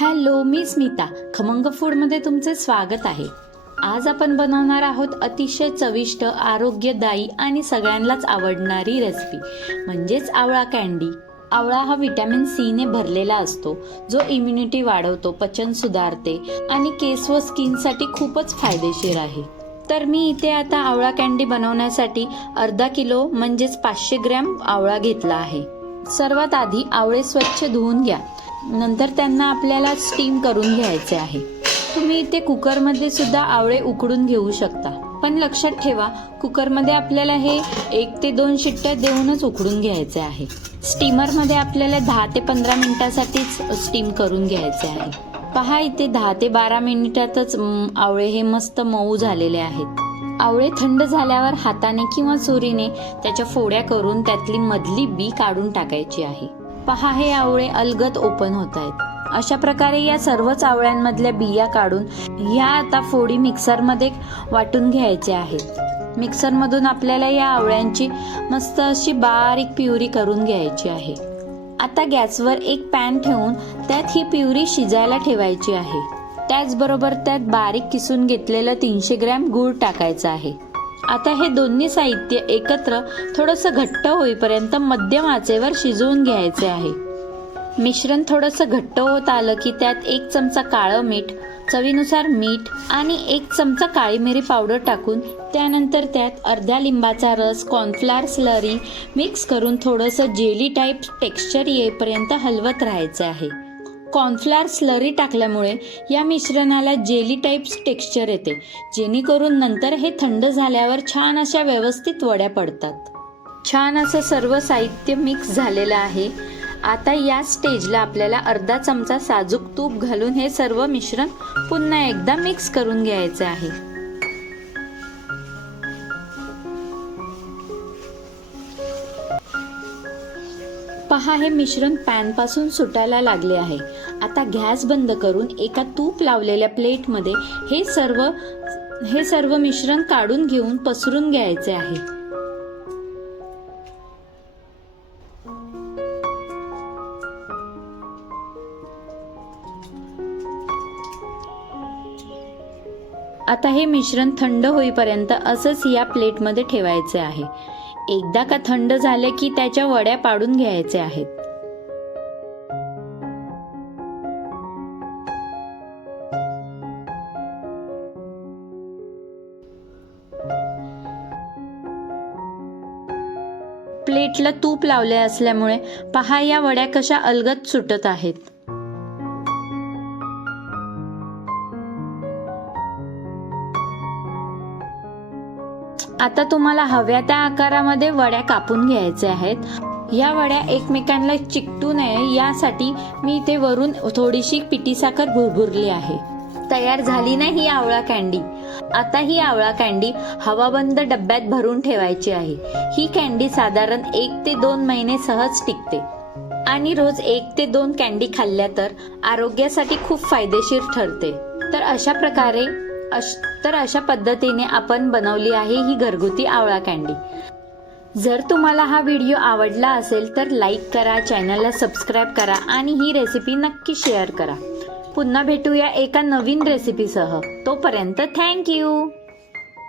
Hello, मी स्मिता. खमंग फूडमध्ये तुमचे स्वागत आहे. आज आपण बनवणार आहोत अतिशय चविष्ट, आरोग्यदायी आणि सगळ्यांनाच आवडणारी रेसिपी म्हणजेच आवळा कँडी. आवळा हा व्हिटॅमिन सी ने भरलेला असतो, जो इम्युनिटी वाढवतो, पचन सुधारते आणि केस व स्किनसाठी खूपच फायदेशीर आहे. तर मी इथे आता आवळा कँडी बनवण्यासाठी अर्धा किलो म्हणजेच 500 ग्रॅम आवळा घेतला आहे. सर्वात आधी आवळे स्वच्छ धुवून घ्या. नंतर त्यांना आपल्याला स्टीम करून घ्यायचे आहे. तुम्ही इथे कुकरमध्ये सुद्धा आवळे उकडून घेऊ शकता, पण लक्षात ठेवा कुकरमध्ये आपल्याला हे 1 ते 2 शिट्ट्या देऊनच उकडून घ्यायचे आहे. स्टीमरमध्ये आपल्याला 10 ते 15 मिनिटासाठीच स्टीम करून घ्यायचे आहे. पहा, इथे 10 ते 12 मिनिटातच आवळे हे मस्त मऊ झालेले आहेत. आवळे थंड झाल्यावर हाताने किंवा सुरीने त्याच्या फोड्या करून त्यातली मधली बी काढून टाकायची आहे. पहा, हे आवळे अलगद ओपन होत आहेत. अशा प्रकारे या सर्वच आवळ्यांमधल्या बिया काढून ह्या आता फोडी मिक्सरमध्ये वाटून घ्यायच्या आहेत. मिक्सरमधून आपल्याला या आवळ्यांची मस्त अशी बारीक प्युरी करून घ्यायची आहे. आता गॅसवर एक पॅन ठेवून त्यात ही प्युरी शिजायला ठेवायची आहे. त्याचबरोबर त्यात बारीक किसून घेतलेलं 300 ग्रॅम गूळ टाकायचं आहे. आता हे दोन्ही साहित्य एकत्र थोडंसं घट्ट होईपर्यंत मध्यम आचेवर शिजवून घ्यायचे आहे. मिश्रण थोडंसं घट्ट होत आलं की त्यात 1 चमचा काळं मीठ, चवीनुसार मीठ आणि 1 चमचा काळी मिरी पावडर टाकून त्यानंतर त्यात अर्ध्या लिंबाचा रस, कॉर्नफ्लॉवर स्लरी मिक्स करून थोडंसं जेली टाईप टेक्स्चर येईपर्यंत हलवत राहायचे आहे. कॉर्नफ्लॉवर स्लरी टाकल्यामुळे या मिश्रणाला जेली टाईप टेक्स्चर येते, जेणेकरून नंतर हे थंड झाल्यावर छान अशा व्यवस्थित वड्या पडतात. छान असं सर्व साहित्य मिक्स झालेलं आहे. आता या स्टेजला आपल्याला अर्धा चमचा साजूक तूप घालून हे सर्व मिश्रण पुन्हा एकदा मिक्स करून घ्यायचे आहे. पहा, हे मिश्रण पॅन पासून सुटायला लागले आहे. आता गॅस बंद करून एका तूप लावलेल्या प्लेटमध्ये हे सर्व मिश्रण काढून घेऊन पसरून घ्यायचे आहे. आता हे मिश्रण थंड होईपर्यंत असंच या प्लेटमध्ये ठेवायचे आहे. एकदा का थंड झाले की त्याच्या वड्या पाडून घ्यायच्या आहेत. प्लेटला तूप लावले असल्यामुळे पहा, या वड्या कशा अलगद सुटत आहेत. आता तुम्हाला हव्या त्या आकारामध्ये वड्या कापून घ्यायच्या आहेत. या वड्या एकमेकांना चिकटू नये यासाठी मी इथे वरून थोडीशी पिठी साखर भुरभुरली आहे. तयार झाली ना ही आवळा कँडी. आता ही आवळा कँडी हवाबंद डब्यात भरून ठेवायची आहे. ही कँडी साधारण 1 ते 2 महिने सहज टिकते आणि रोज 1 ते 2 कँडी खाल्ल्या तर आरोग्यासाठी खूप फायदेशीर ठरते. तर अशा पद्धतीने आपण बनवली आहे ही घरगुती आवळा कँडी. जर तुम्हाला हा व्हिडिओ आवडला असेल तर लाईक करा, चॅनलला सबस्क्राईब करा आणि ही रेसिपी नक्की शेअर करा. पुन्हा भेटूया एका नवीन रेसिपीसह. तोपर्यंत थँक्यू.